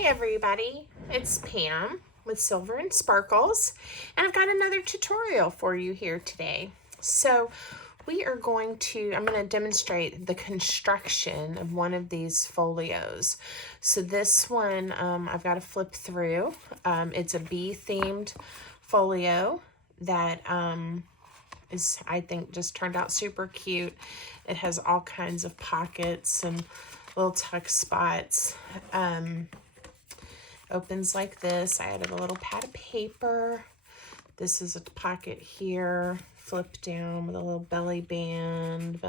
Hi everybody, it's Pam with Silver and Sparkles, and I've got another tutorial for you here today. So we are I'm going to demonstrate the construction of one of these folios. So this one I've got to flip through. It's a bee themed folio that I think just turned out super cute. It has all kinds of pockets and little tuck spots. Opens like this. I added a little pad of paper. This is a pocket here, flip down with a little belly band,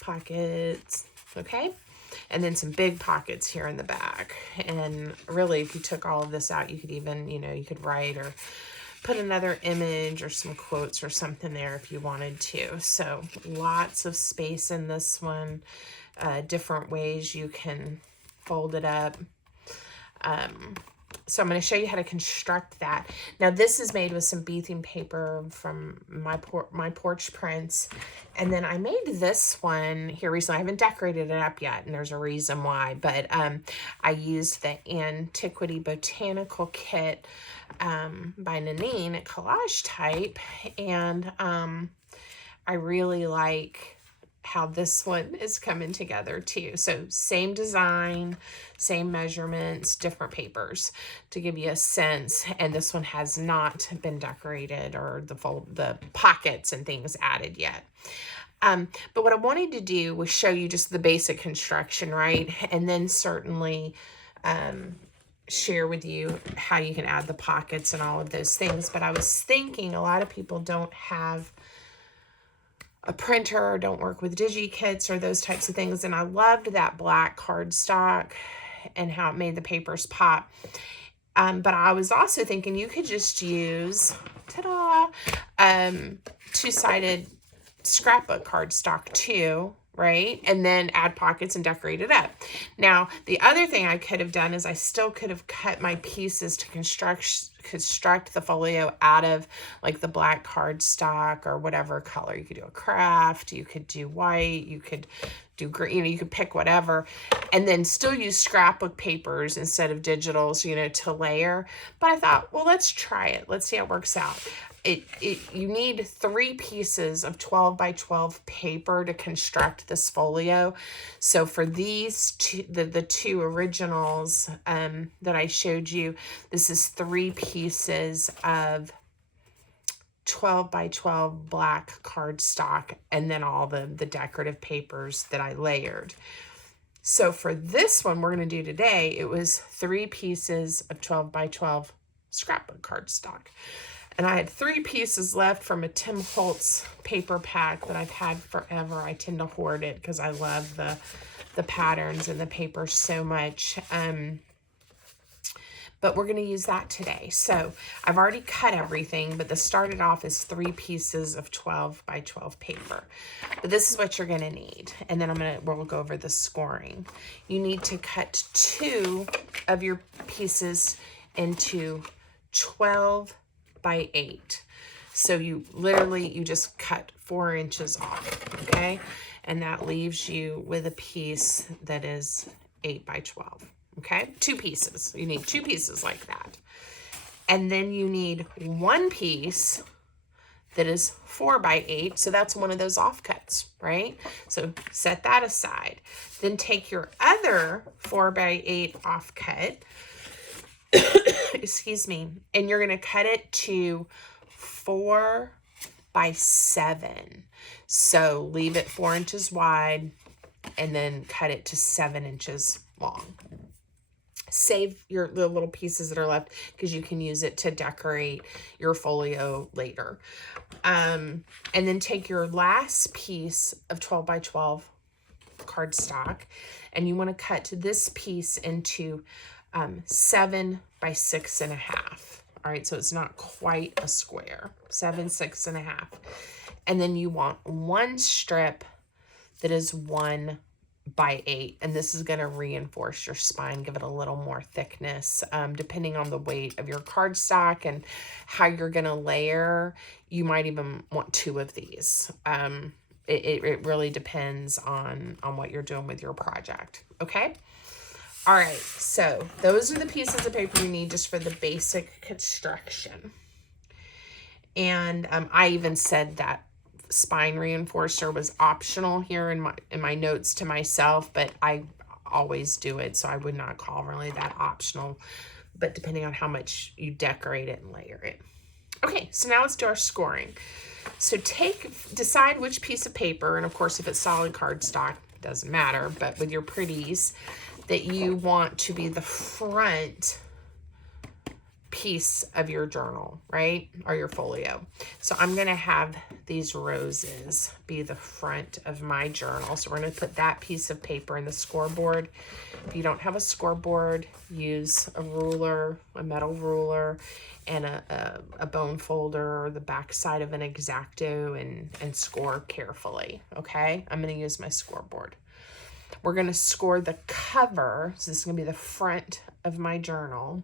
pockets, okay? And then some big pockets here in the back. And really, if you took all of this out, you could even, you could write or put another image or some quotes or something there if you wanted to. So lots of space in this one, different ways you can fold it up. So I'm going to show you how to construct that. Now this is made with some bee theme paper from my porch prints. And then I made this one here recently. I haven't decorated it up yet, and there's a reason why. But I used the Antiquity Botanical Kit by Nanine at Collage Type. And I really like how this one is coming together too. So same design, same measurements, different papers to give you a sense. And this one has not been decorated or the pockets and things added yet. But what I wanted to do was show you just the basic construction, right? And then certainly share with you how you can add the pockets and all of those things. But I was thinking a lot of people don't have a printer or don't work with DigiKits or those types of things. And I loved that black cardstock and how it made the papers pop. But I was also thinking you could just use, ta-da, two-sided scrapbook cardstock too, right? And then add pockets and decorate it up. Now, the other thing I could have done is I still could have cut my pieces to construct the folio out of like the black cardstock or whatever color. You could do a craft, you could do white, you could do green, you could pick whatever, and then still use scrapbook papers instead of digitals, to layer. But I thought, well, let's try it. Let's see how it works out. You need 3 pieces of 12 by 12 paper to construct this folio. So for these two, the two originals that I showed you, this is 3 pieces of 12 by 12 black cardstock, and then all the decorative papers that I layered. So for this one we're going to do today, it was 3 pieces of 12 by 12 scrapbook cardstock. And I had 3 pieces left from a Tim Holtz paper pack that I've had forever. I tend to hoard it because I love the patterns and the paper so much. But we're going to use that today. So I've already cut everything, but this started off as 3 pieces of 12 by 12 paper. But this is what you're going to need. And then we'll go over the scoring. You need to cut 2 of your pieces into 12 by 8. So you just cut 4 inches off, okay? And that leaves you with a piece that is 8 by 12, okay? 2 pieces. You need 2 pieces like that. And then you need 1 piece that is 4 by 8. So that's one of those offcuts, right? So set that aside. Then take your other 4 by 8 offcut, excuse me, and you're going to cut it to 4 by 7. So leave it 4 inches wide and then cut it to 7 inches long. Save the little pieces that are left because you can use it to decorate your folio later. And then take your last piece of 12 by 12 cardstock, and you want to cut this piece into 7 by 6.5. All right, so it's not quite a square. 7, 6.5. And then you want 1 strip that is 1 by 8, and this is going to reinforce your spine, give it a little more thickness. Depending on the weight of your cardstock and how you're going to layer, you might even want 2 of these. It really depends on what you're doing with your project. Okay. All right, so those are the pieces of paper you need just for the basic construction. And I even said that spine reinforcer was optional here in my notes to myself, but I always do it, so I would not call really that optional, but depending on how much you decorate it and layer it. Okay, so now let's do our scoring. So decide which piece of paper, and of course if it's solid cardstock, doesn't matter, but with your pretties, that you want to be the front piece of your journal, right? Or your folio. So I'm going to have these roses be the front of my journal. So we're going to put that piece of paper in the scoreboard. If you don't have a scoreboard, use a ruler, a metal ruler, and a bone folder or the back side of an X-Acto and score carefully, okay? I'm going to use my scoreboard. We're going to score the cover. So this is going to be the front of my journal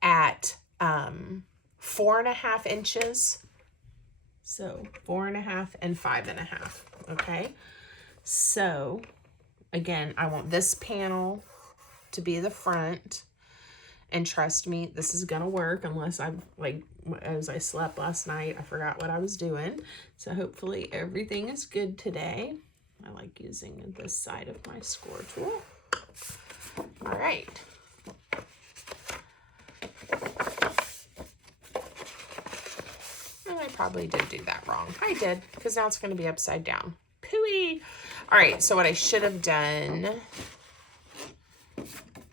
at 4.5 inches. So 4.5 and 5.5. Okay. So again, I want this panel to be the front. And trust me, this is going to work unless as I slept last night, I forgot what I was doing. So hopefully everything is good today. I like using this side of my score tool. All right. And I probably did do that wrong. I did, because now it's going to be upside down. Pooey. All right, so what I should have done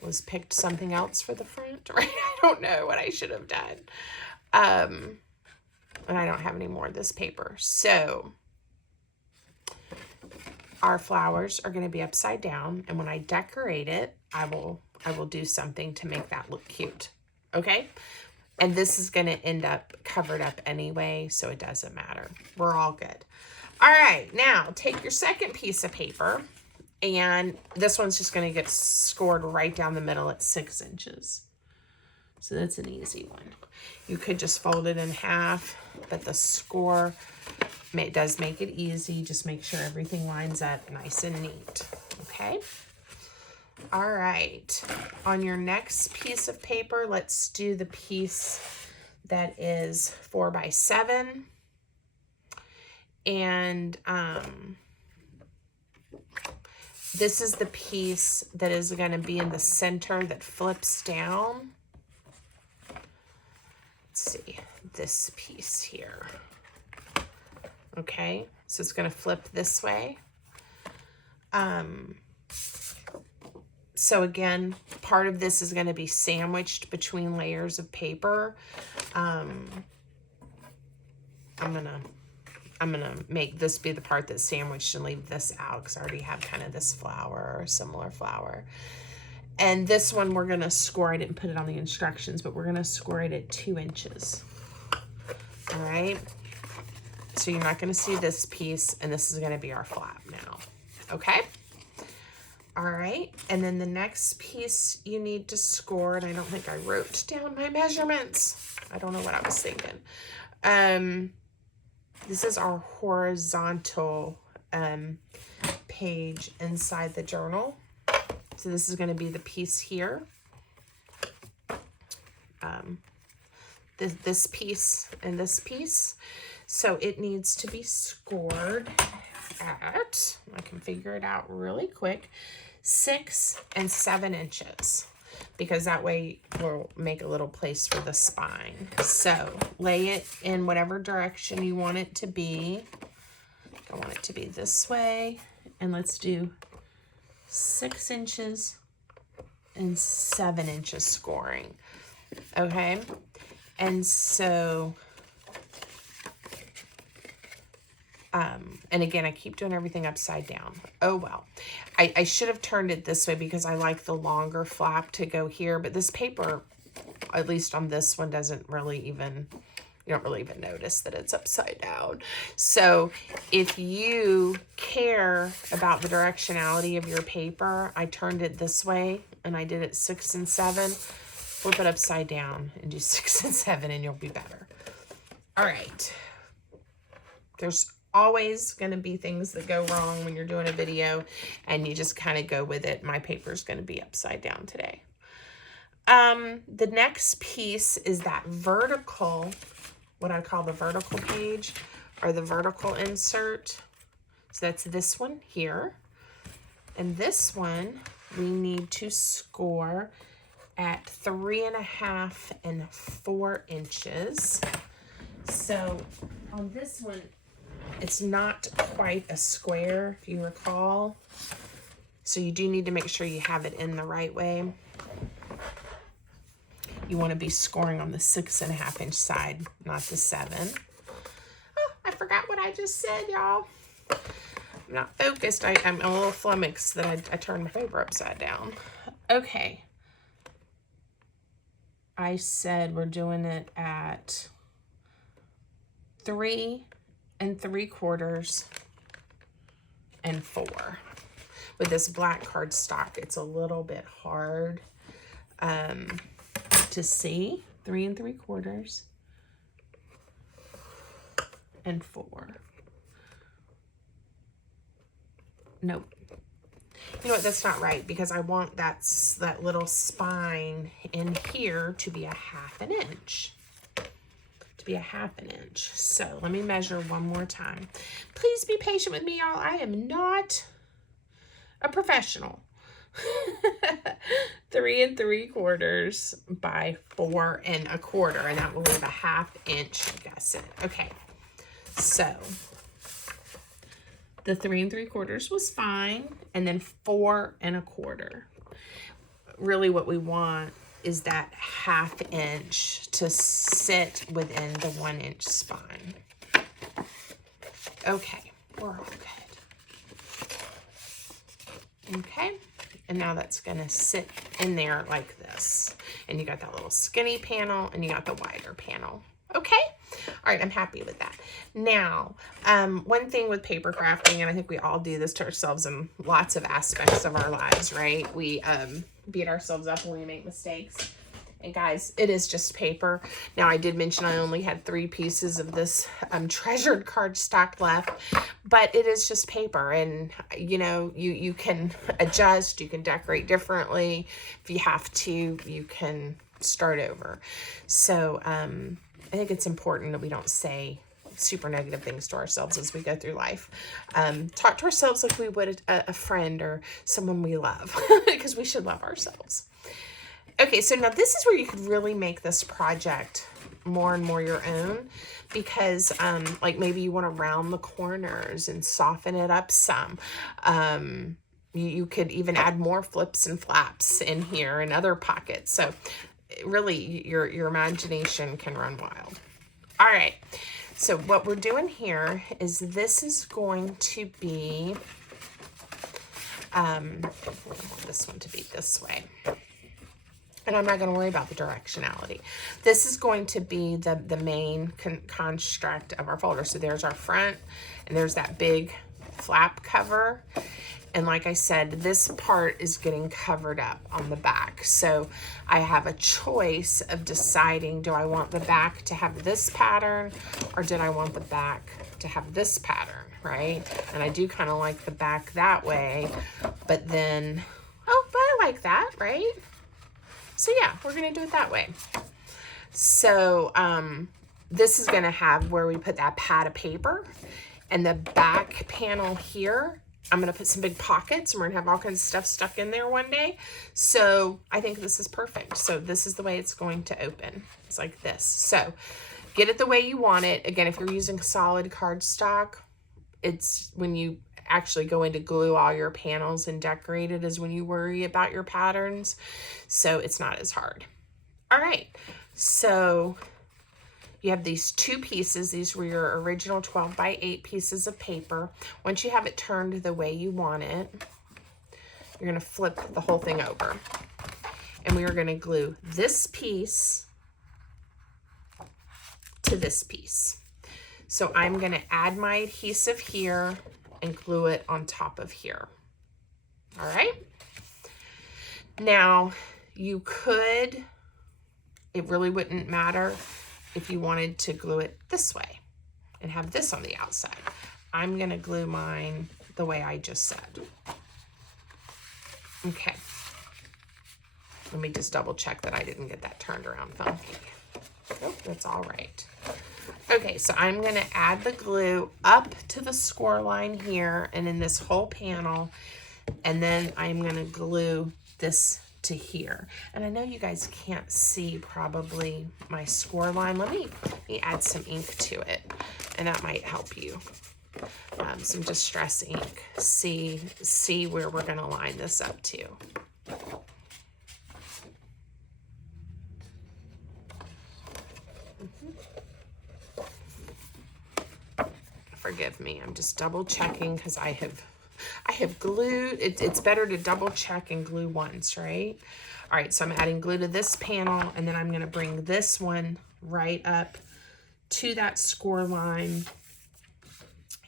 was picked something else for the front, right? I don't know what I should have done. And I don't have any more of this paper. So our flowers are going to be upside down, and when I decorate it, I will do something to make that look cute. Okay? And this is going to end up covered up anyway, so it doesn't matter. We're all good. All right, now take your second piece of paper, and this one's just going to get scored right down the middle at 6 inches. So that's an easy one. You could just fold it in half, but the score does make it easy. Just make sure everything lines up nice and neat, okay? All right, on your next piece of paper, let's do the piece that is 4 by 7. And this is the piece that is going to be in the center that flips down. Let's see, this piece here. Okay, so it's going to flip this way. So again, part of this is going to be sandwiched between layers of paper. I'm gonna make this be the part that's sandwiched and leave this out because I already have kind of this flower or similar flower. And this one we're gonna score. I didn't put it on the instructions, but we're gonna score it at 2 inches. All right. So you're not gonna see this piece, and this is gonna be our flap now. Okay. All right, and then the next piece you need to score, and I don't think I wrote down my measurements. I don't know what I was thinking. This is our horizontal page inside the journal. So this is going to be the piece here. This piece and this piece. So it needs to be scored at, I can figure it out really quick, 6 and 7 inches, because that way we'll make a little place for the spine. So lay it in whatever direction you want it to be. I want it to be this way, and let's do 6 inches and 7 inches scoring. Okay, and so and again, I keep doing everything upside down. Oh, well. I should have turned it this way because I like the longer flap to go here. But this paper, at least on this one, doesn't really even, you don't really even notice that it's upside down. So if you care about the directionality of your paper, I turned it this way and I did it 6 and 7. Flip it upside down and do 6 and 7 and you'll be better. All right. There's always going to be things that go wrong when you're doing a video and you just kind of go with it. My paper's going to be upside down today. The next piece is that vertical, what I call the vertical page or the vertical insert. So that's this one here. And this one we need to score at 3.5 and 4 inches. So on this one, it's not quite a square, if you recall. So you do need to make sure you have it in the right way. You want to be scoring on the 6.5 inch side, not the 7. Oh, I forgot what I just said, y'all. I'm not focused. I'm a little flummoxed that I turned my paper upside down. Okay. I said we're doing it at 3 3/4 and 4. With this black cardstock, it's a little bit hard to see. 3 3/4 and 4. Nope. You know what? That's not right, because I want that little spine in here to be 1/2 inch. To be 1/2 inch. So let me measure one more time. Please be patient with me, y'all. I am not a professional. 3 3/4 by 4 1/4, and that will leave 1/2 inch gusset. Okay, so the 3 3/4 was fine, and then 4 1/4. Really what we want is that 1/2 inch to sit within the 1 inch spine. Okay, we're all good. Okay, and now that's gonna sit in there like this. And you got that little skinny panel and you got the wider panel. Okay, all right, I'm happy with that. Now, one thing with paper crafting, and I think we all do this to ourselves in lots of aspects of our lives, right? We beat ourselves up when we make mistakes. And guys, it is just paper. Now, I did mention I only had 3 pieces of this treasured cardstock left, but it is just paper. And, you know, you can adjust, you can decorate differently. If you have to, you can start over. So, I think it's important that we don't say super negative things to ourselves as we go through life. Talk to ourselves like we would a friend or someone we love, because we should love ourselves. Okay, so now this is where you could really make this project more and more your own, because like maybe you want to round the corners and soften it up some. You could even add more flips and flaps in here and other pockets. So really your imagination can run wild. All right, so what we're doing here is this is going to be I want this one to be this way, and I'm not going to worry about the directionality. This is going to be the main construct of our folder. So there's our front, and there's that big flap cover. And like I said, this part is getting covered up on the back. So I have a choice of deciding, do I want the back to have this pattern, or did I want the back to have this pattern, right? And I do kind of like the back that way, but then, oh, but I like that, right? So yeah, we're gonna do it that way. So this is gonna have where we put that pad of paper, and the back panel here, I'm going to put some big pockets, and we're going to have all kinds of stuff stuck in there one day. So I think this is perfect. So this is the way it's going to open. It's like this. So get it the way you want it. Again, if you're using solid cardstock, it's when you actually go in to glue all your panels and decorate it is when you worry about your patterns. So it's not as hard. All right. So you have these 2 pieces. These were your original 12 by 8 pieces of paper. Once you have it turned the way you want it, you're going to flip the whole thing over. And we are going to glue this piece to this piece. So I'm going to add my adhesive here and glue it on top of here. All right. Now, you could, it really wouldn't matter if you wanted to glue it this way and have this on the outside. I'm going to glue mine the way I just said. Okay. Let me just double check that I didn't get that turned around funky. Nope, that's all right. Okay, so I'm going to add the glue up to the score line here and in this whole panel, and then I'm going to glue this to here. And I know you guys can't see probably my score line. Let me add some ink to it, and that might help you. Some distress ink. See where we're going to line this up to. Forgive me, I'm just double checking because I have glued. It's better to double check and glue once, right? All right, so I'm adding glue to this panel, and then I'm going to bring this one right up to that score line.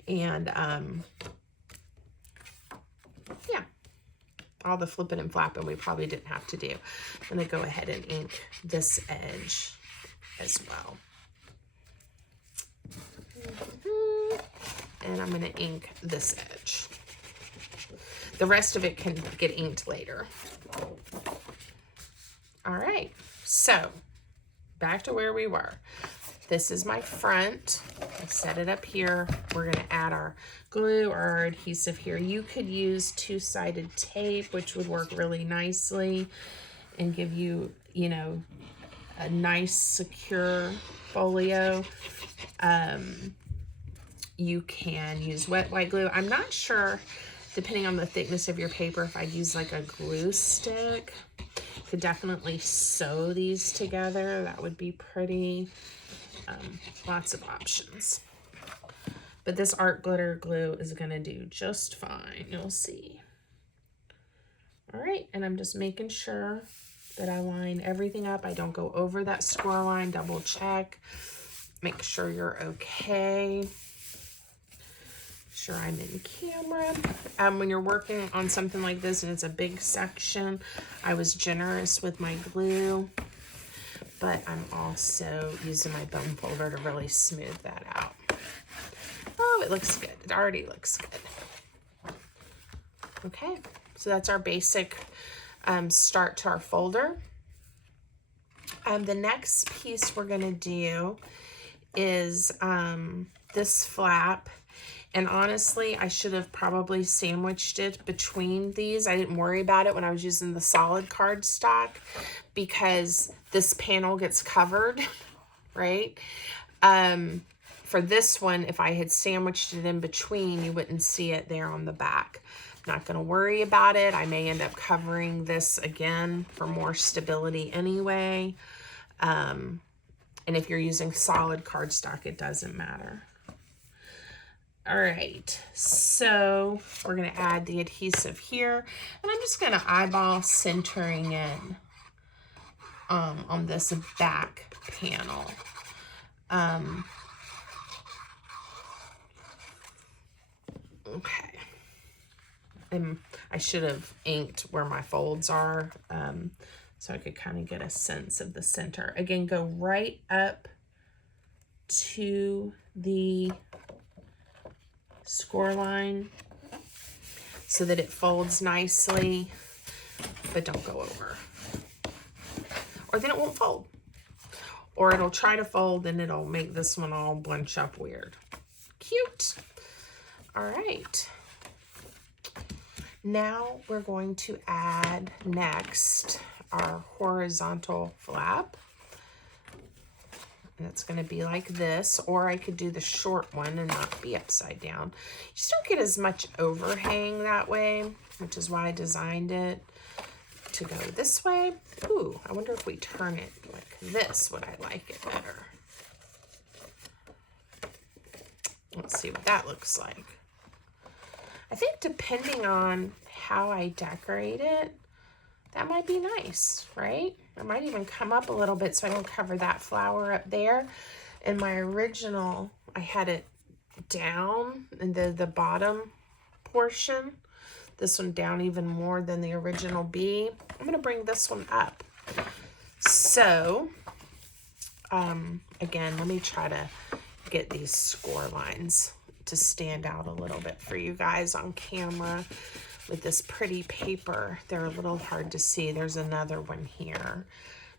And yeah, all the flipping and flapping we probably didn't have to do. I'm going to go ahead and ink this edge as well. And I'm going to ink this edge. The rest of it can get inked later. All right, so back to where we were. This is my front. I set it up here. We're going to add our glue or our adhesive here. You could use two-sided tape, which would work really nicely and give you, you know, a nice secure folio. You can use wet white glue. I'm not sure, depending on the thickness of your paper, if I'd use like a glue stick. Could definitely sew these together. That would be pretty. Lots of options. But this art glitter glue is going to do just fine. You'll see. All right, and I'm just making sure that I line everything up. I don't go over that score line. Double check. Make sure you're okay. Sure I'm in camera. When you're working on something like this and it's a big section, I was generous with my glue, but I'm also using my bone folder to really smooth that out. Oh, it looks good. It already looks good. Okay, so that's our basic start to our folder. The next piece we're gonna do is this flap. And honestly, I should have probably sandwiched it between these. I didn't worry about it when I was using the solid cardstock because this panel gets covered, right? For this one, if I had sandwiched it in between, you wouldn't see it there on the back. Not going to worry about it. I may end up covering this again for more stability anyway. And if you're using solid cardstock, it doesn't matter. All right, so we're going to add the adhesive here, and I'm just going to eyeball centering in on this back panel. Okay, and I should have inked where my folds are so I could kind of get a sense of the center. Again, go right up to the score line so that it folds nicely, but don't go over, or then it won't fold, or it'll try to fold and it'll make this one all bunch up weird. Cute. All right, now we're going to add next our horizontal flap. And it's going to be like this, or I could do the short one and not be upside down. You just don't get as much overhang that way, which is why I designed it to go this way. Ooh, I wonder if we turn it like this, would I like it better? Let's see what that looks like. I think depending on how I decorate it, that might be nice, right? I might even come up a little bit so I don't cover that flower up there. In my original, I had it down in the bottom portion. This one down even more than the original bee. I'm gonna bring this one up. So, again, let me try to get these score lines to stand out a little bit for you guys on camera with this pretty paper. They're a little hard to see. There's another one here,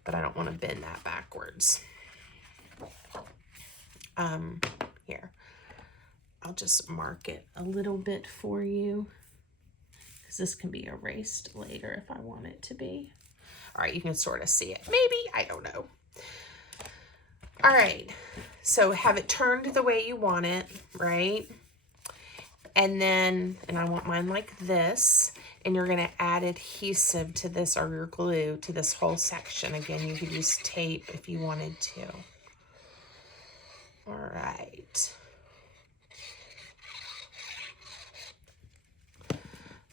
but I don't want to bend that backwards. Here, I'll just mark it a little bit for you, because this can be erased later if I want it to be. All right, you can sort of see it. Maybe, I don't know. All right, so have it turned the way you want it, right? And then, and I want mine like this, and you're gonna add adhesive to this, or your glue to this whole section. Again, you could use tape if you wanted to. All right.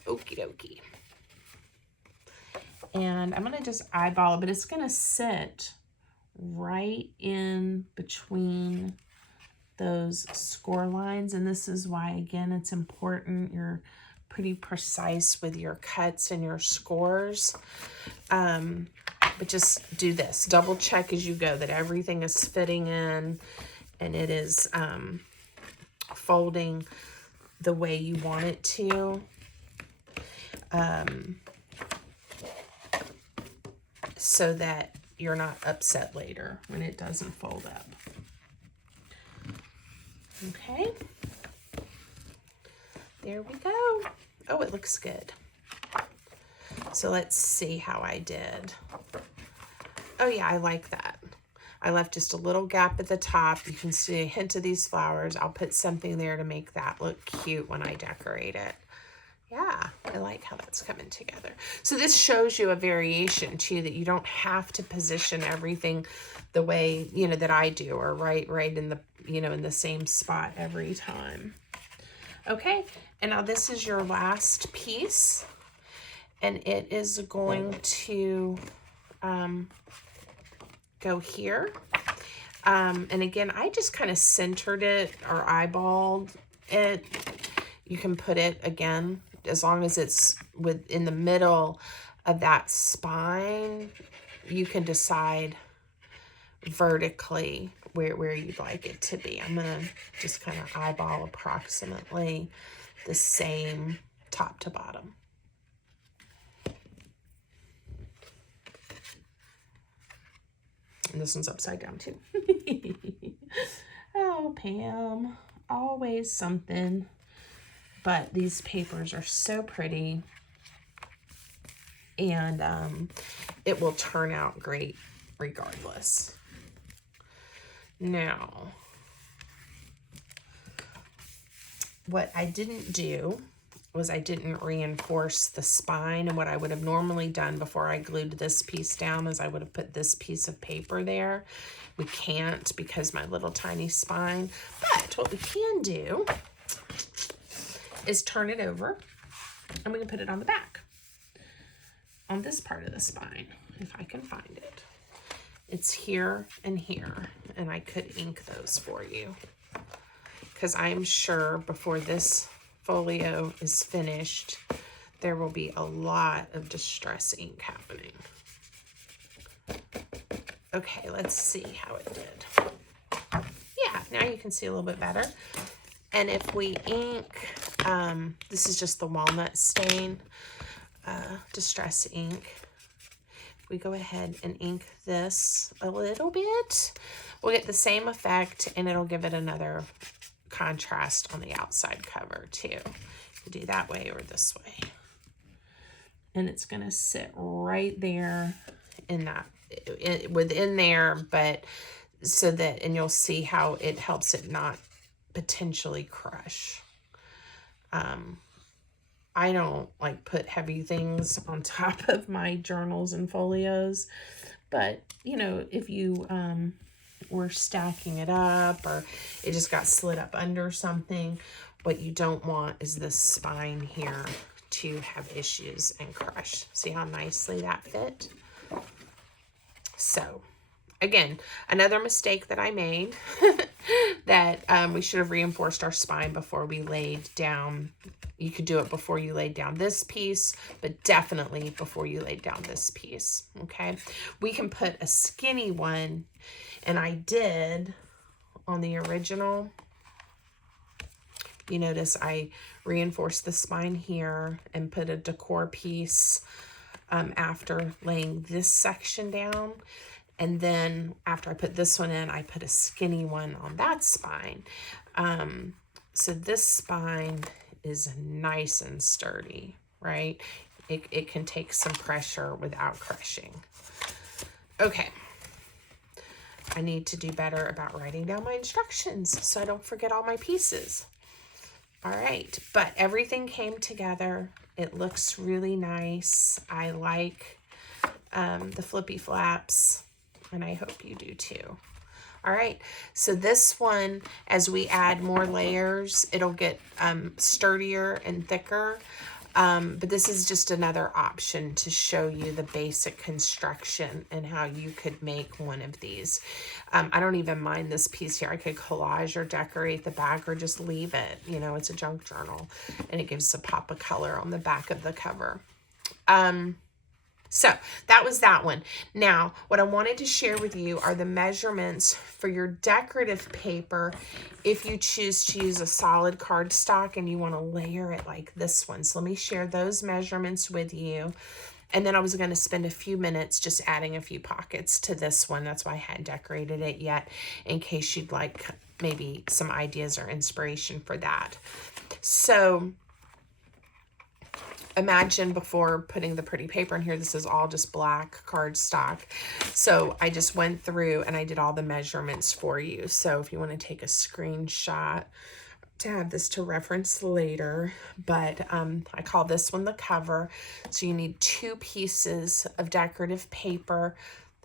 Okie dokie. And I'm gonna just eyeball it, but it's gonna sit right in between those score lines. And this is why, again, it's important you're pretty precise with your cuts and your scores. But just do this. Double check as you go that everything is fitting in and it is folding the way you want it to. So that you're not upset later when it doesn't fold up. Okay. There we go. Oh, it looks good. So let's see how I did. Oh yeah, I like that. I left just a little gap at the top. You can see a hint of these flowers. I'll put something there to make that look cute when I decorate it. Yeah, I like how that's coming together. So this shows you a variation too, that you don't have to position everything the way, you know, that I do, or right in the, you know, in the same spot every time. Okay, and now this is your last piece, and it is going to go here. And again, I just kind of centered it or eyeballed it. You can put it again, as long as it's in the middle of that spine, you can decide vertically where you'd like it to be. I'm gonna just kind of eyeball approximately the same top to bottom. And this one's upside down too. Oh, Pam, always something. But these papers are so pretty, and it will turn out great regardless. Now, what I didn't do was I didn't reinforce the spine, and what I would have normally done before I glued this piece down is I would have put this piece of paper there. We can't because my little tiny spine, but what we can do is turn it over, and we can put it on the back, on this part of the spine, if I can find it. It's here and here, and I could ink those for you, because I'm sure before this folio is finished, there will be a lot of distress ink happening. Okay, let's see how it did. Yeah, now you can see a little bit better. And if we ink, this is just the walnut stain, distress ink. If we go ahead and ink this a little bit, we'll get the same effect, and it'll give it another contrast on the outside cover too. You do that way or this way. And it's gonna sit right there in that, within there, but so that, and you'll see how it helps it not potentially crush. I don't like put heavy things on top of my journals and folios, but you know, if you were stacking it up or it just got slid up under something, what you don't want is this spine here to have issues and crush. See how nicely that fit? So again, another mistake that I made that we should have reinforced our spine before we laid down. You could do it before you laid down this piece, but definitely before you laid down this piece, okay? We can put a skinny one, and I did on the original. You notice I reinforced the spine here and put a decor piece after laying this section down. And then after I put this one in, I put a skinny one on that spine. So this spine is nice and sturdy, right? It can take some pressure without crushing. Okay. I need to do better about writing down my instructions so I don't forget all my pieces. All right, but everything came together. It looks really nice. I like the flippy flaps, and I hope you do too. All right, so this one, as we add more layers, it'll get sturdier and thicker. But this is just another option to show you the basic construction and how you could make one of these. I don't even mind this piece here. I could collage or decorate the back or just leave it. You know, it's a junk journal and it gives a pop of color on the back of the cover. So that was that one. Now, what I wanted to share with you are the measurements for your decorative paper if you choose to use a solid cardstock and you want to layer it like this one. So let me share those measurements with you. And then I was going to spend a few minutes just adding a few pockets to this one. That's why I hadn't decorated it yet, in case you'd like maybe some ideas or inspiration for that. So imagine before putting the pretty paper in here, this is all just black cardstock. So I just went through and I did all the measurements for you. So if you want to take a screenshot to have this to reference later, but I call this one the cover. So you need 2 pieces of decorative paper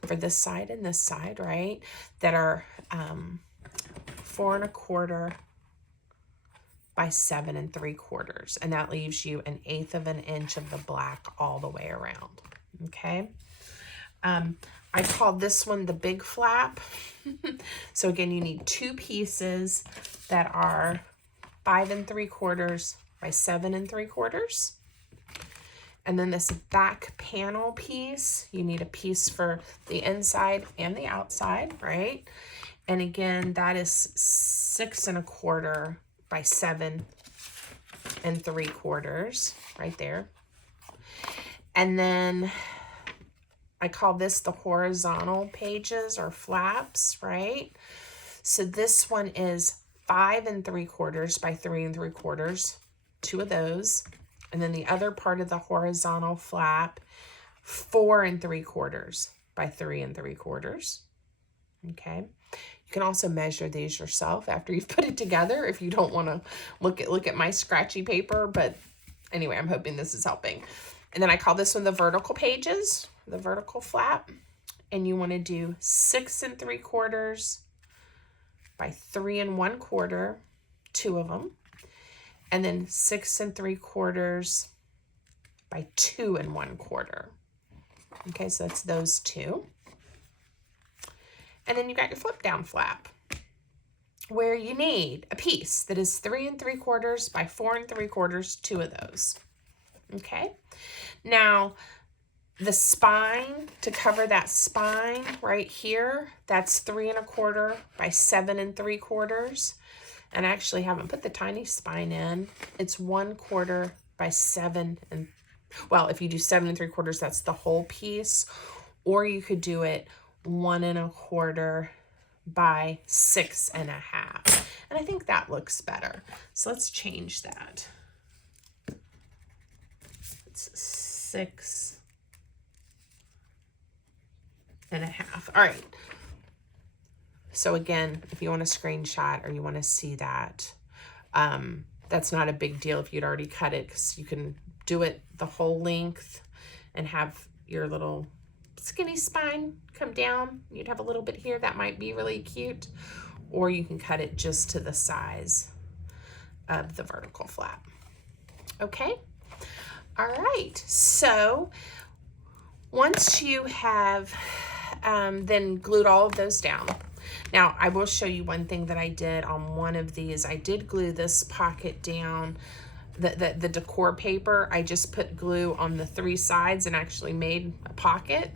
for this side and this side, right? That are 4 1/4 by 7 3/4, and that leaves you 1/8 of an inch of the black all the way around. Okay. I call this one the big flap. So again, you need 2 pieces that are 5 3/4 by 7 3/4. And then this back panel piece, you need a piece for the inside and the outside, right? And again, that is 6 1/4 by 7 3/4 right there. And then I call this the horizontal pages or flaps, right? So this one is 5 3/4 by 3 3/4, 2 of those. And then the other part of the horizontal flap, 4 3/4 by 3 3/4. Okay. You can also measure these yourself after you've put it together if you don't want to look at my scratchy paper. But anyway, I'm hoping this is helping. And then I call this one the vertical pages, the vertical flap. And you want to do 6 3/4 by 3 1/4, 2 of them. And then 6 3/4 by 2 1/4. Okay, so that's those 2. And then you got your flip down flap, where you need a piece that is 3 3/4 by 4 3/4, 2 of those. Okay. Now, the spine, to cover that spine right here, that's 3 1/4 by 7 3/4. And I actually haven't put the tiny spine in. It's 1/4 by 7 well, if you do 7 3/4, that's the whole piece. Or you could do it 1 1/4 by 6 1/2. And I think that looks better. So let's change that. It's 6 1/2. All right. So again, if you want a screenshot or you want to see that, that's not a big deal if you'd already cut it, because you can do it the whole length and have your little skinny spine come down. You'd have a little bit here. That might be really cute. Or you can cut it just to the size of the vertical flap. Okay. All right. So once you have then glued all of those down. Now, I will show you one thing that I did on one of these. I did glue this pocket down, the decor paper. I just put glue on the 3 sides and actually made a pocket.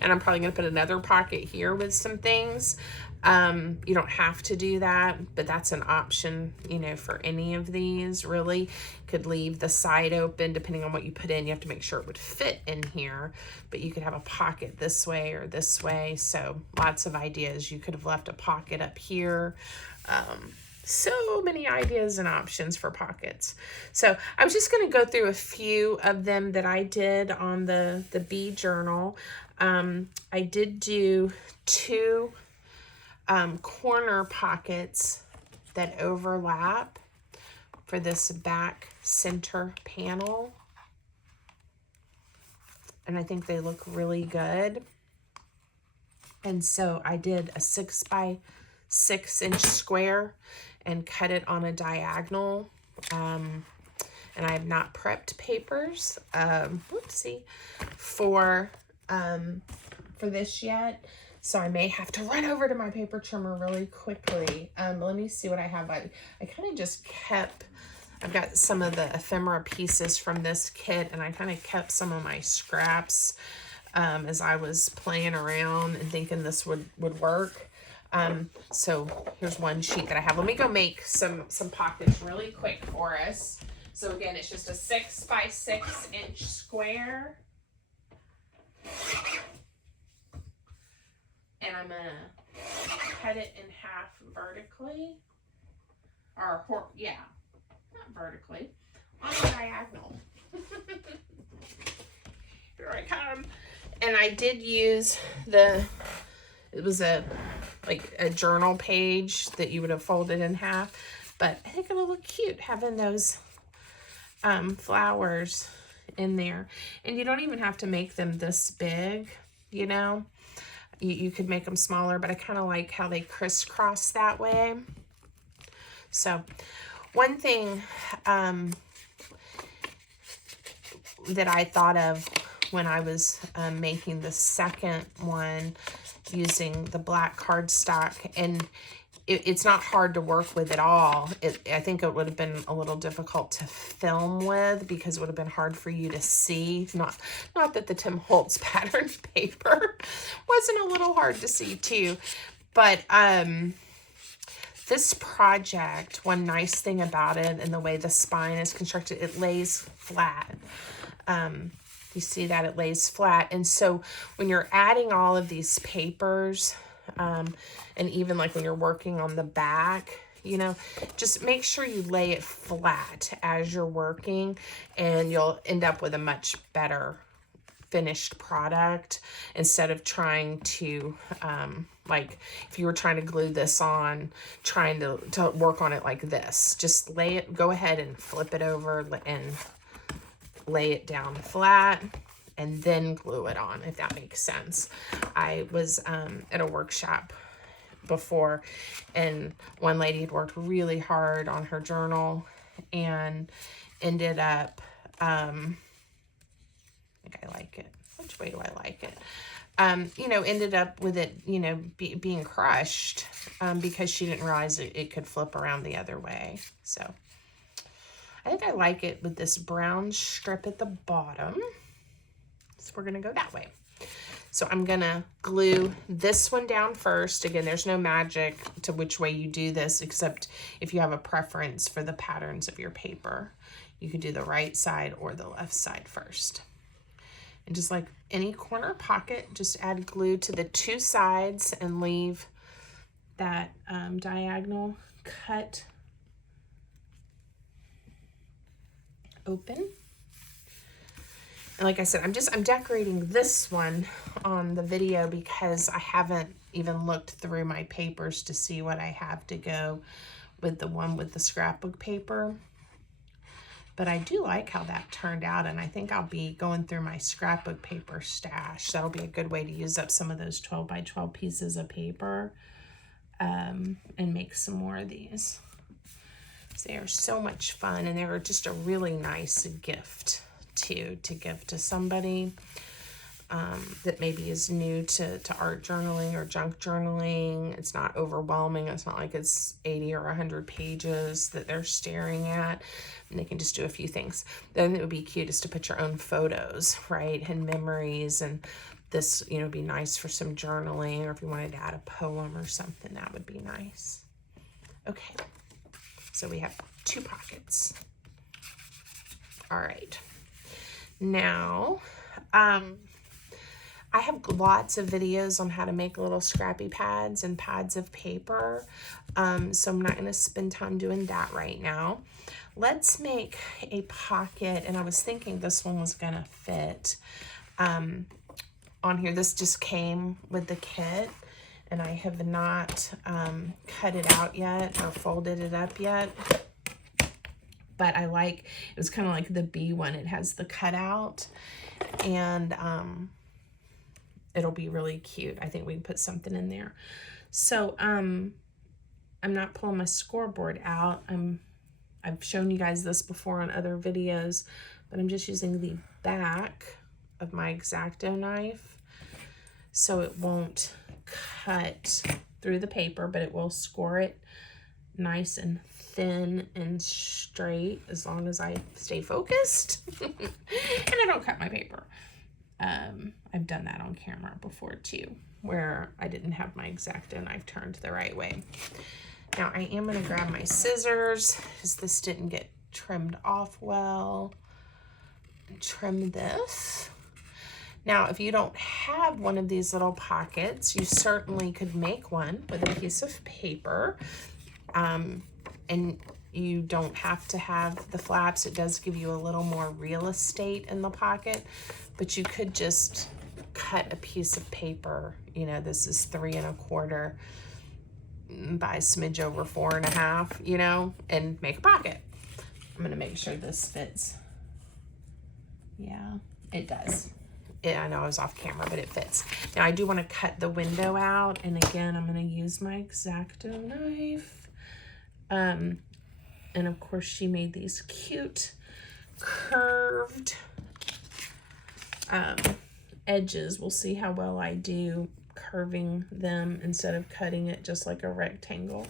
And I'm probably going to put another pocket here with some things. You don't have to do that, but that's an option, you know, for any of these really. Could leave the side open depending on what you put in. You have to make sure it would fit in here, but you could have a pocket this way or this way. So lots of ideas. You could have left a pocket up here. So many ideas and options for pockets. So I was just going to go through a few of them that I did on the bee journal. I did do 2 corner pockets that overlap for this back center panel. And I think they look really good. And so I did a 6 by 6 inch square and cut it on a diagonal. And I have not prepped papers, for this yet. So I may have to run over to my paper trimmer really quickly. Let me see what I have. I kind of just kept, I've got some of the ephemera pieces from this kit, and I kind of kept some of my scraps as I was playing around and thinking this would work. So here's one sheet that I have. Let me go make some pockets really quick for us. So again, it's just a 6 by 6 inch square. And I'm gonna cut it in half vertically, not vertically, on a diagonal. Here I come. And I did use it was a journal page that you would have folded in half, but I think it'll look cute having those flowers in there. And you don't even have to make them this big, you know. You could make them smaller, but I kind of like how they crisscross that way. So one thing that I thought of when I was making the second one using the black cardstock, and it's not hard to work with at all. I think it would have been a little difficult to film with because it would have been hard for you to see. Not that the Tim Holtz pattern paper wasn't a little hard to see too, but this project, one nice thing about it and the way the spine is constructed, it lays flat. You see that it lays flat. And so when you're adding all of these papers, and even like when you're working on the back, you know, just make sure you lay it flat as you're working, and you'll end up with a much better finished product instead of trying to, like if you were trying to glue this on, trying to work on it like this. Just lay it, go ahead and flip it over and lay it down flat, and then glue it on, if that makes sense. I was at a workshop before, and one lady had worked really hard on her journal and ended up, I think I like it. Which way do I like it? You know, ended up with it, you know, being crushed because she didn't realize it could flip around the other way. So I think I like it with this brown strip at the bottom. So we're going to go that way. So I'm going to glue this one down first. Again, there's no magic to which way you do this, except if you have a preference for the patterns of your paper. You could do the right side or the left side first. And just like any corner pocket, just add glue to the 2 sides and leave that diagonal cut open. And like I said, I'm decorating this one on the video because I haven't even looked through my papers to see what I have to go with the one with the scrapbook paper. But I do like how that turned out, and I think I'll be going through my scrapbook paper stash. That'll be a good way to use up some of those 12 by 12 pieces of paper and make some more of these. They are so much fun, and they were just a really nice gift to give to somebody that maybe is new to art journaling or junk journaling. It's not overwhelming. It's not like it's 80 or 100 pages that they're staring at, and they can just do a few things. Then it would be cute is to put your own photos, right, and memories, and this, you know, be nice for some journaling, or if you wanted to add a poem or something, that would be nice. Okay, so we have 2 pockets. All right. Now, I have lots of videos on how to make little scrappy pads and pads of paper, so I'm not going to spend time doing that right now. Let's make a pocket, and I was thinking this one was going to fit on here. This just came with the kit, and I have not cut it out yet or folded it up yet. But I like, it was kind of like the B one. It has the cutout, and it'll be really cute. I think we can put something in there. So I'm not pulling my scoreboard out. I've shown you guys this before on other videos, but I'm just using the back of my X-Acto knife so it won't cut through the paper, but it will score it nice and thin and straight as long as I stay focused and I don't cut my paper. I've done that on camera before too, where I didn't have my X-Acto knife turned the right way. Now I am going to grab my scissors because this didn't get trimmed off well. Trim this. Now, if you don't have one of these little pockets, you certainly could make one with a piece of paper. And you don't have to have the flaps. It does give you a little more real estate in the pocket, but you could just cut a piece of paper. You know, this is 3 1/4 by a smidge over 4 1/2, you know, and make a pocket. I'm going to make sure this fits. Yeah, it does. I know I was off camera, but it fits. Now I do want to cut the window out, and again, I'm going to use my X-Acto knife. And of course she made these cute curved edges. We'll see how well I do curving them instead of cutting it just like a rectangle.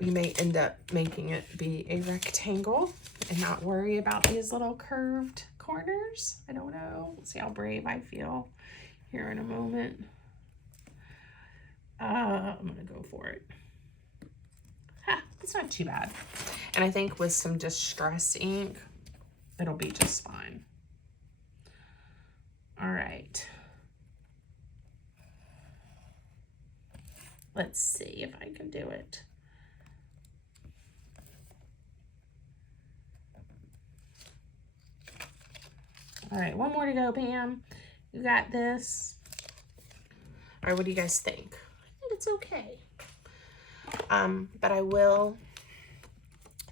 You may end up making it be a rectangle and not worry about these little curved corners. I don't know. We'll see how brave I feel here in a moment. I'm gonna go for it. It's not too bad. And I think with some Distress ink, it'll be just fine. All right. Let's see if I can do it. All right, one more to go, Pam. You got this. All right, what do you guys think? I think it's okay. But I will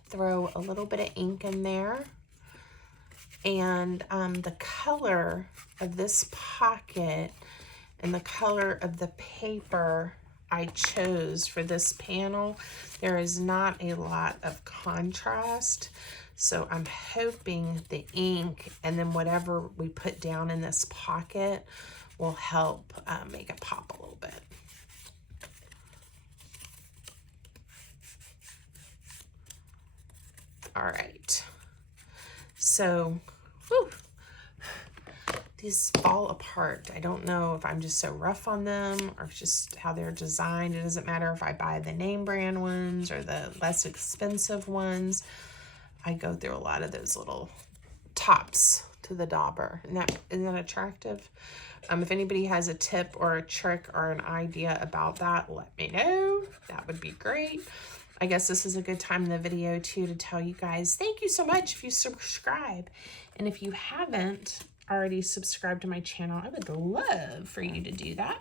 throw a little bit of ink in there. And the color of this pocket and the color of the paper I chose for this panel, there is not a lot of contrast. So I'm hoping the ink and then whatever we put down in this pocket will help make it pop a little bit. All right, so whew, these fall apart. I don't know if I'm just so rough on them or just how they're designed. It doesn't matter if I buy the name brand ones or the less expensive ones. I go through a lot of those little tops to the dauber. Isn't that attractive? If anybody has a tip or a trick or an idea about that, let me know. That would be great. I guess this is a good time in the video too to tell you guys thank you so much if you subscribe. And if you haven't already subscribed to my channel, I would love for you to do that.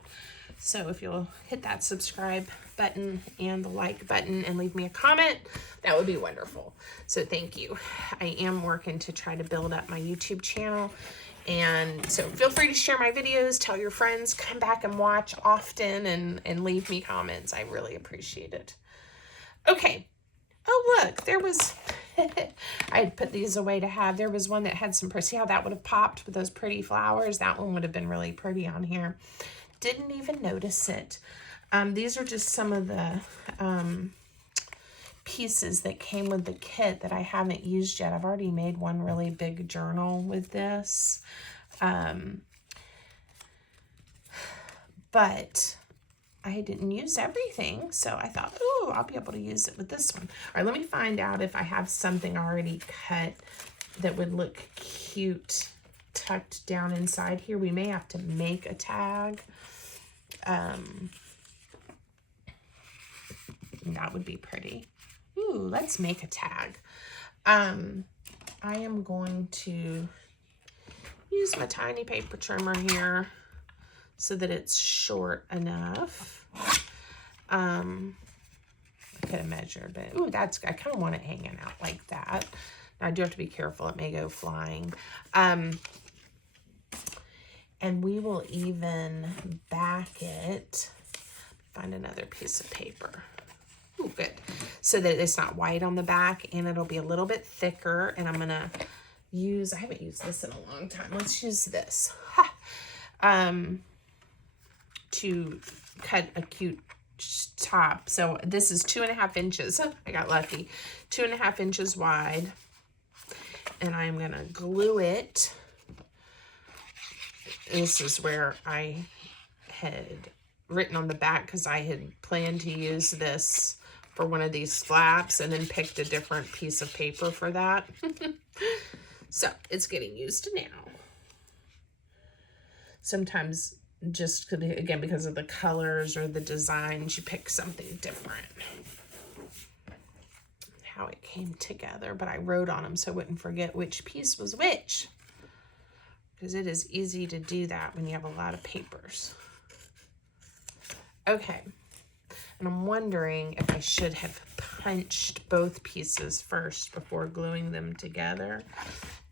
So if you'll hit that subscribe button and the like button and leave me a comment, that would be wonderful. So thank you. I am working to try to build up my YouTube channel. And so feel free to share my videos, tell your friends, come back and watch often and leave me comments. I really appreciate it. Okay. Oh, look, there was, I had put these away to have, there was one that had some, see how that would have popped with those pretty flowers? That one would have been really pretty on here. Didn't even notice it. These are just some of the pieces that came with the kit that I haven't used yet. I've already made one really big journal with this. but I didn't use everything, so I thought, oh, I'll be able to use it with this one. All right, let me find out if I have something already cut that would look cute tucked down inside here. We may have to make a tag. That would be pretty. Ooh, let's make a tag. I am going to use my tiny paper trimmer here so that it's short enough. I could have measured, but ooh, I kind of want it hanging out like that. Now, I do have to be careful. It may go flying. And we will even back it. Find another piece of paper. Ooh, good. So that it's not white on the back, and it'll be a little bit thicker. And I'm going to use, I haven't used this in a long time. Let's use this. To cut a cute top. So this is 2.5 inches. I got lucky. 2.5 inches wide. And I'm going to glue it. This is where I had written on the back because I had planned to use this for one of these flaps and then picked a different piece of paper for that. So it's getting used now. Sometimes just again because of the colors or the designs, you pick something different. How it came together, but I wrote on them so I wouldn't forget which piece was which, because it is easy to do that when you have a lot of papers. Okay, and I'm wondering if I should have punched both pieces first before gluing them together.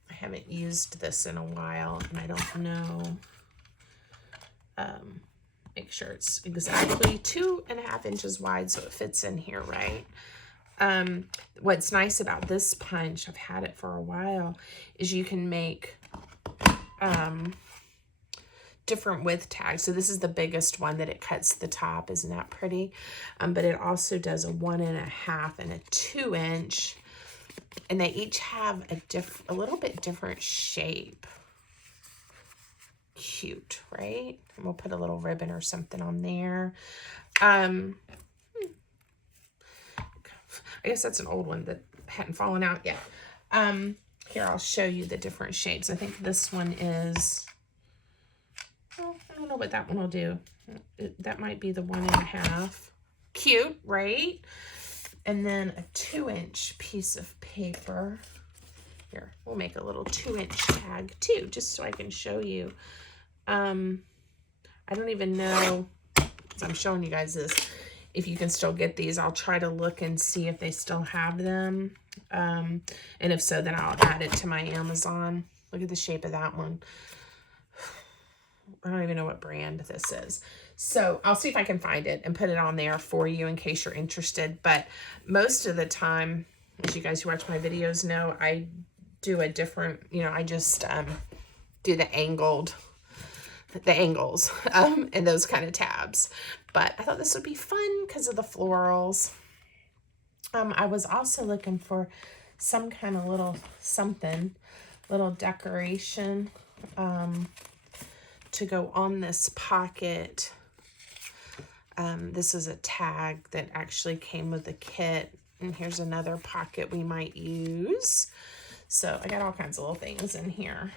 I haven't used this in a while, and I don't know. Make sure it's exactly 2.5 inches wide so it fits in here right. What's nice about this punch, I've had it for a while, is you can make different width tags. So this is the biggest one that it cuts the top. Isn't that pretty? But it also does a 1.5 and a 2 inch, and they each have a little bit different shape. Cute, right? And we'll put a little ribbon or something on there. I guess that's an old one that hadn't fallen out yet. Here, I'll show you the different shapes. I think this one is, well, I don't know what that one will do. That might be the 1.5. Cute, right? And then a 2 inch piece of paper. Here, we'll make a little 2 inch tag too, just so I can show you. I don't even know, so I'm showing you guys this, if you can still get these. I'll try to look and see if they still have them. And if so, then I'll add it to my Amazon. Look at the shape of that one. I don't even know what brand this is. So I'll see if I can find it and put it on there for you in case you're interested. But most of the time, as you guys who watch my videos know, I do a different, I just do the angles and those kind of tabs. But I thought this would be fun because of the florals. I was also looking for some kind of little decoration to go on this pocket. This is a tag that actually came with the kit. And here's another pocket we might use. So I got all kinds of little things in here.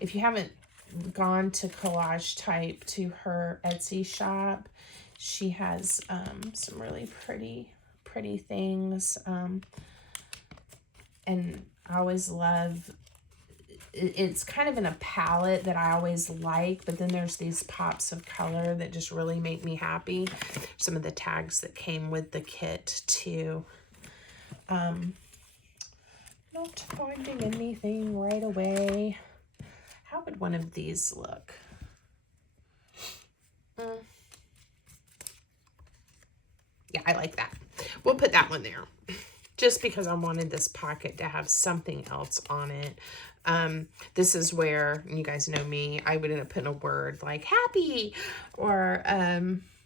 If you haven't gone to Collage Type to her Etsy shop, she has some really pretty things. And I always love, it's kind of in a palette that I always like, but then there's these pops of color that just really make me happy. Some of the tags that came with the kit too. Not finding anything right away. How would one of these look? Yeah, I like that. We'll put that one there just because I wanted this pocket to have something else on it. This is where, and you guys know me, I would end up putting a word like happy or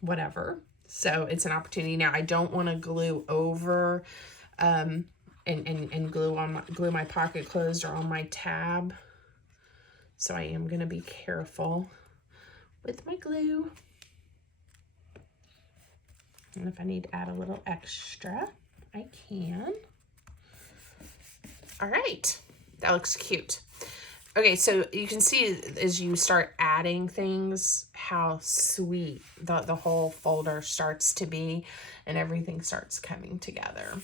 whatever. So it's an opportunity. Now, I don't want to glue over and glue my pocket closed or on my tab. So I am going to be careful. with my glue. And if I need to add a little extra, I can. All right, that looks cute. Okay, so you can see as you start adding things, how sweet the whole folder starts to be, and everything starts coming together.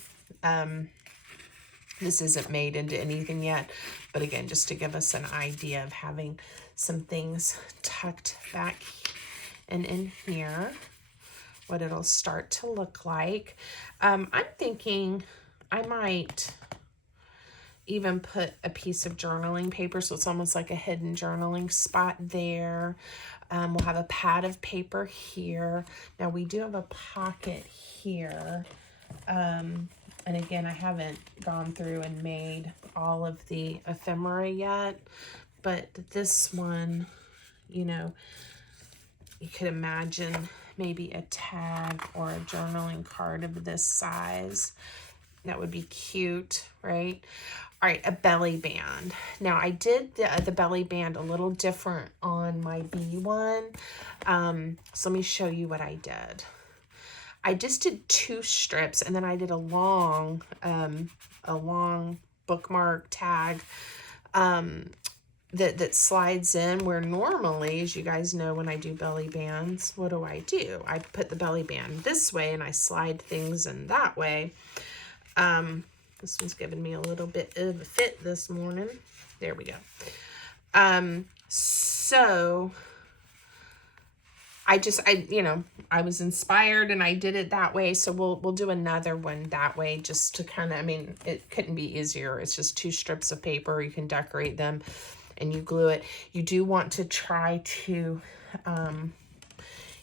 This isn't made into anything yet, but again, just to give us an idea of having some things tucked back and in here, what it'll start to look like. I'm thinking I might even put a piece of journaling paper, so it's almost like a hidden journaling spot there. We'll have a pad of paper here. Now we do have a pocket here. And again, I haven't gone through and made all of the ephemera yet, but this one, you know, you could imagine maybe a tag or a journaling card of this size. That would be cute, right? All right, a belly band. Now, I did the belly band a little different on my B one. So let me show you what I did. I just did 2 strips, and then I did a long bookmark tag that slides in, where normally, as you guys know, when I do belly bands, what do? I put the belly band this way, and I slide things in that way. This one's giving me a little bit of a fit this morning. There we go. So I was inspired and I did it that way. So we'll do another one that way, just to kind of, I mean, it couldn't be easier. It's just 2 strips of paper. You can decorate them and you glue it. You do want to try to,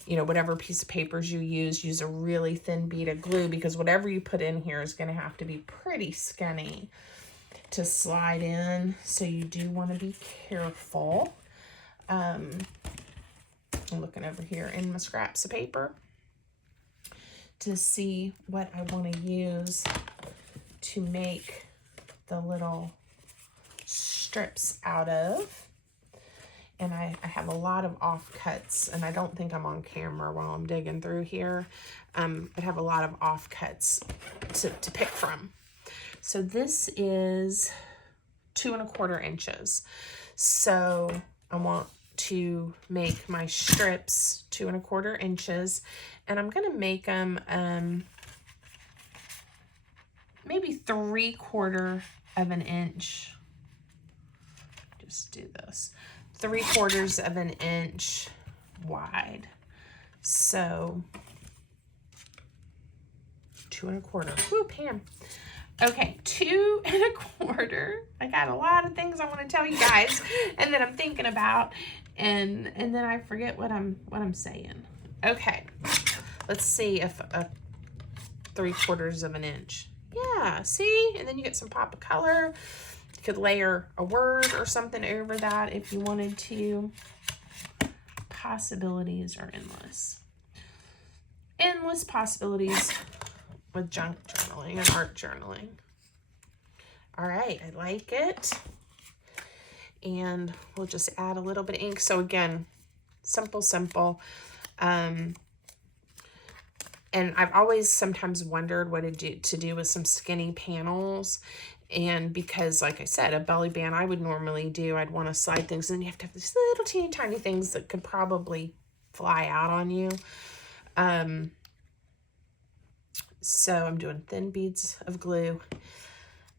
whatever piece of papers you use a really thin bead of glue, because whatever you put in here is going to have to be pretty skinny to slide in. So you do want to be careful. I'm looking over here in my scraps of paper to see what I want to use to make the little strips out of. And I have a lot of offcuts, and I don't think I'm on camera while I'm digging through here. I have a lot of offcuts to pick from. So this is 2 1/4 inches. So I want to make my strips 2 1/4 inches, and I'm going to make them maybe 3/4 of an inch. Just do this. 3/4 of an inch wide. So 2 1/4. Woo, Pam. Okay, 2 1/4. I got a lot of things I want to tell you guys, and then I'm thinking about, and then I forget what I'm saying. Okay, let's see if a 3/4 of an inch. Yeah, see, and then you get some pop of color. You could layer a word or something over that if you wanted to. Possibilities are endless. Endless possibilities with junk journaling and art journaling. All right, I like it. And we'll just add a little bit of ink. So again, simple. And I've always sometimes wondered what to do with some skinny panels. And because, like I said, a belly band I would normally do, I'd want to slide things, and you have to have these little teeny tiny things that could probably fly out on you. So I'm doing thin beads of glue,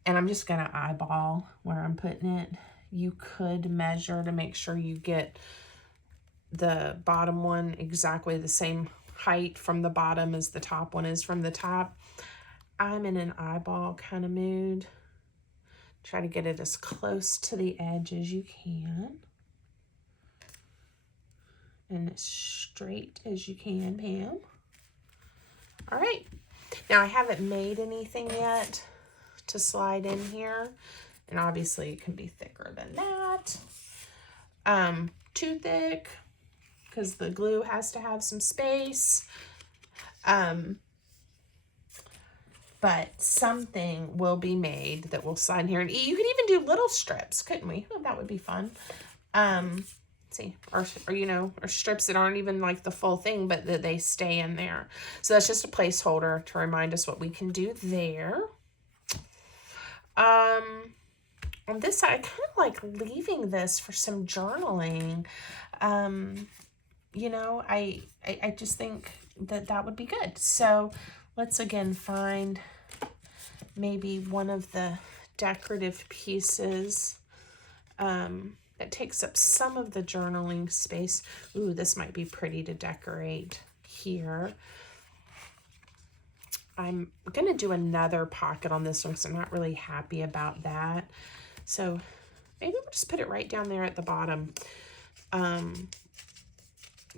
and I'm just going to eyeball where I'm putting it. You could measure to make sure you get the bottom one exactly the same height from the bottom as the top one is from the top. I'm in an eyeball kind of mood. Try to get it as close to the edge as you can. And as straight as you can, Pam. All right. Now, I haven't made anything yet to slide in here. And obviously, it can be thicker than that. Too thick, because the glue has to have some space. But something will be made that will slide in here. And you could even do little strips, couldn't we? Oh, that would be fun. See, or you know, or strips that aren't even like the full thing, but that they stay in there. So that's just a placeholder to remind us what we can do there. On this side, I kind of like leaving this for some journaling. You know, I just think that that would be good. So let's again find maybe one of the decorative pieces that takes up some of the journaling space. Ooh, this might be pretty to decorate here. I'm going to do another pocket on this one because I'm not really happy about that. So maybe we'll just put it right down there at the bottom.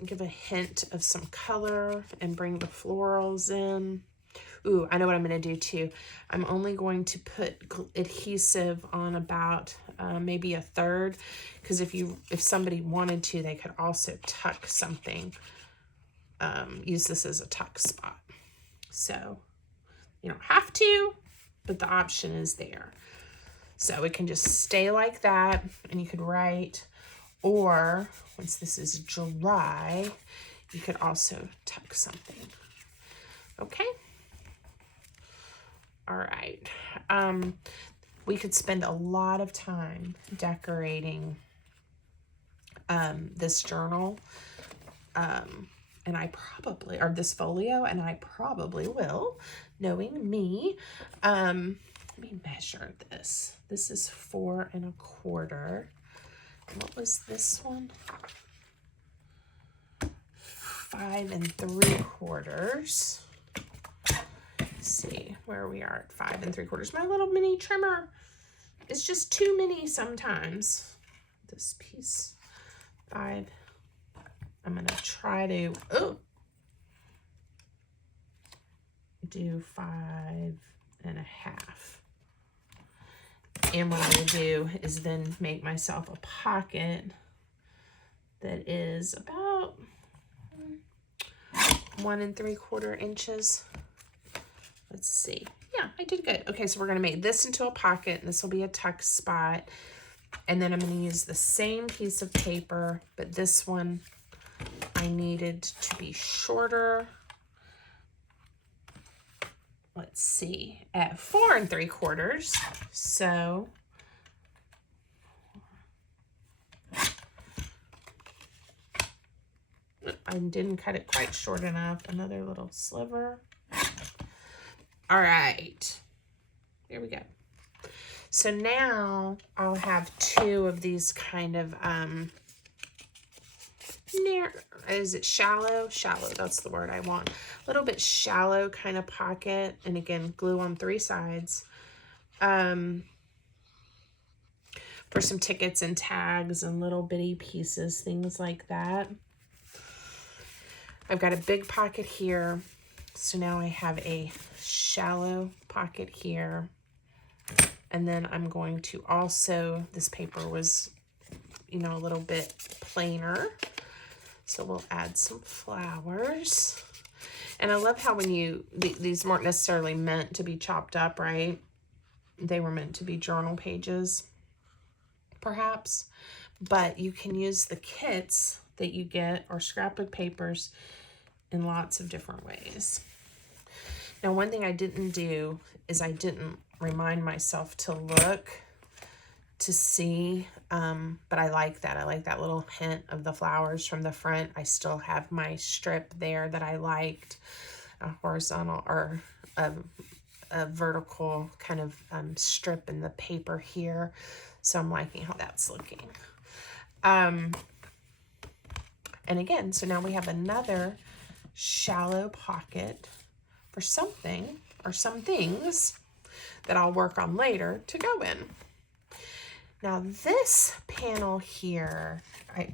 Give a hint of some color and bring the florals in. Ooh, I know what I'm going to do too. I'm only going to put adhesive on about maybe a third, because if somebody wanted to, they could also tuck something. Use this as a tuck spot. So you don't have to, but the option is there. So it can just stay like that, and you could write, or once this is dry, you could also tuck something. Okay. All right. We could spend a lot of time decorating this journal, and I probably, or this folio, and I probably will, knowing me. Let me measure this. This is 4 1/4. What was this one? 5 3/4. Let's see where we are at 5 3/4. My little mini trimmer is just too many sometimes. This piece, 5. I'm gonna try to do 5 1/2. And what I will do is then make myself a pocket that is about 1 3/4 inches. Let's see. Yeah, I did good. Okay, so we're going to make this into a pocket, and this will be a tuck spot. And then I'm going to use the same piece of paper, but this one I needed to be shorter. Let's see, at 4 3/4. So I didn't cut it quite short enough. Another little sliver. All right, here we go. So now I'll have 2 of these kind of, is it shallow? Shallow, that's the word I want. A little bit shallow kind of pocket. And again, glue on 3 sides. For some tickets and tags and little bitty pieces, things like that. I've got a big pocket here. So now I have a shallow pocket here. And then I'm going to also, this paper was, you know, a little bit plainer. So we'll add some flowers. And I love how when these weren't necessarily meant to be chopped up, right? They were meant to be journal pages, perhaps. But you can use the kits that you get, or scrapbook papers, in lots of different ways. Now, one thing I didn't do is I didn't remind myself to look to see, but I like that. I like that little hint of the flowers from the front. I still have my strip there that I liked, a horizontal or a vertical kind of strip in the paper here. So I'm liking how that's looking. And again, so now we have another shallow pocket for something or some things that I'll work on later to go in. Now this panel here,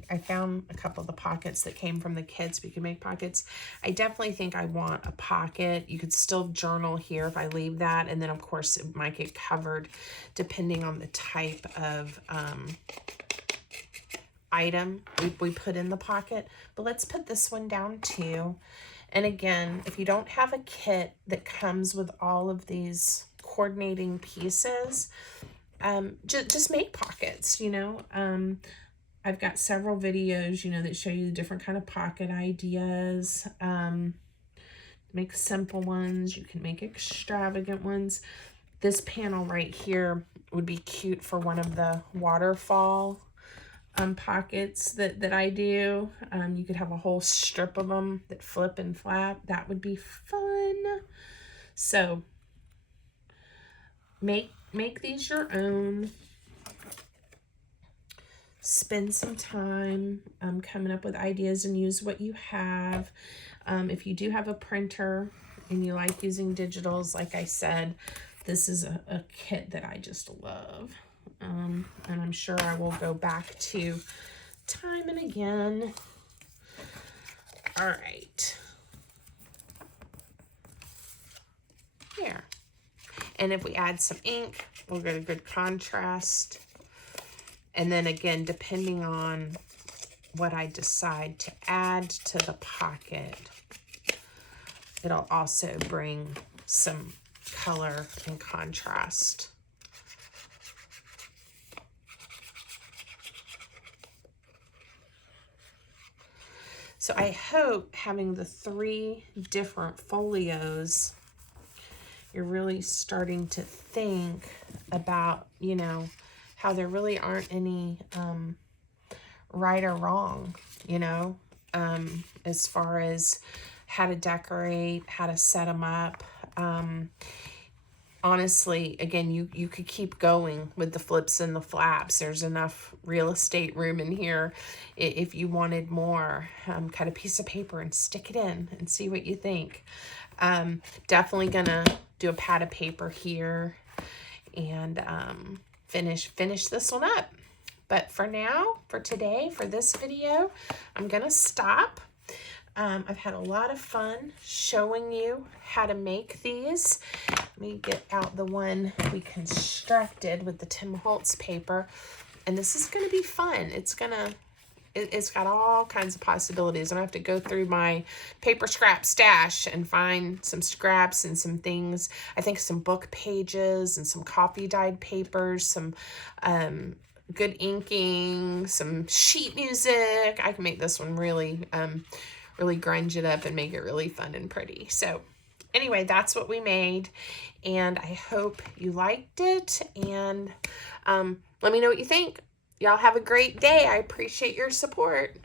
I found a couple of the pockets that came from the kits. We could make pockets. I definitely think I want a pocket. You could still journal here if I leave that. And then of course it might get covered depending on the type of item we put in the pocket. But let's put this one down too. And again, if you don't have a kit that comes with all of these coordinating pieces, just make pockets, you know. I've got several videos, you know, that show you the different kind of pocket ideas. Make simple ones. You can make extravagant ones. This panel right here would be cute for one of the waterfall pockets that I do. You could have a whole strip of them that flip and flap. That would be fun. So make these your own. Spend some time coming up with ideas and use what you have. If you do have a printer and you like using digitals, like I said, this is a kit that I just love. And I'm sure I will go back to time and again. All right. Here. And if we add some ink, we'll get a good contrast. And then again, depending on what I decide to add to the pocket, it'll also bring some color and contrast. So I hope having the 3 different folios, you're really starting to think about, you know, how there really aren't any right or wrong, you know, as far as how to decorate, how to set them up. Honestly, again, you could keep going with the flips and the flaps. There's enough real estate room in here. If you wanted more, cut a piece of paper and stick it in and see what you think. Definitely gonna do a pad of paper here and finish this one up. But for now, for today, for this video, I'm gonna stop. I've had a lot of fun showing you how to make these. Let me get out the one we constructed with the Tim Holtz paper. And this is gonna be fun. It's got all kinds of possibilities. I'm gonna have to go through my paper scrap stash and find some scraps and some things. I think some book pages and some coffee dyed papers, some good inking, some sheet music. I can make this one really grunge it up and make it really fun and pretty. So anyway, that's what we made, and I hope you liked it, and let me know what you think. Y'all have a great day. I appreciate your support.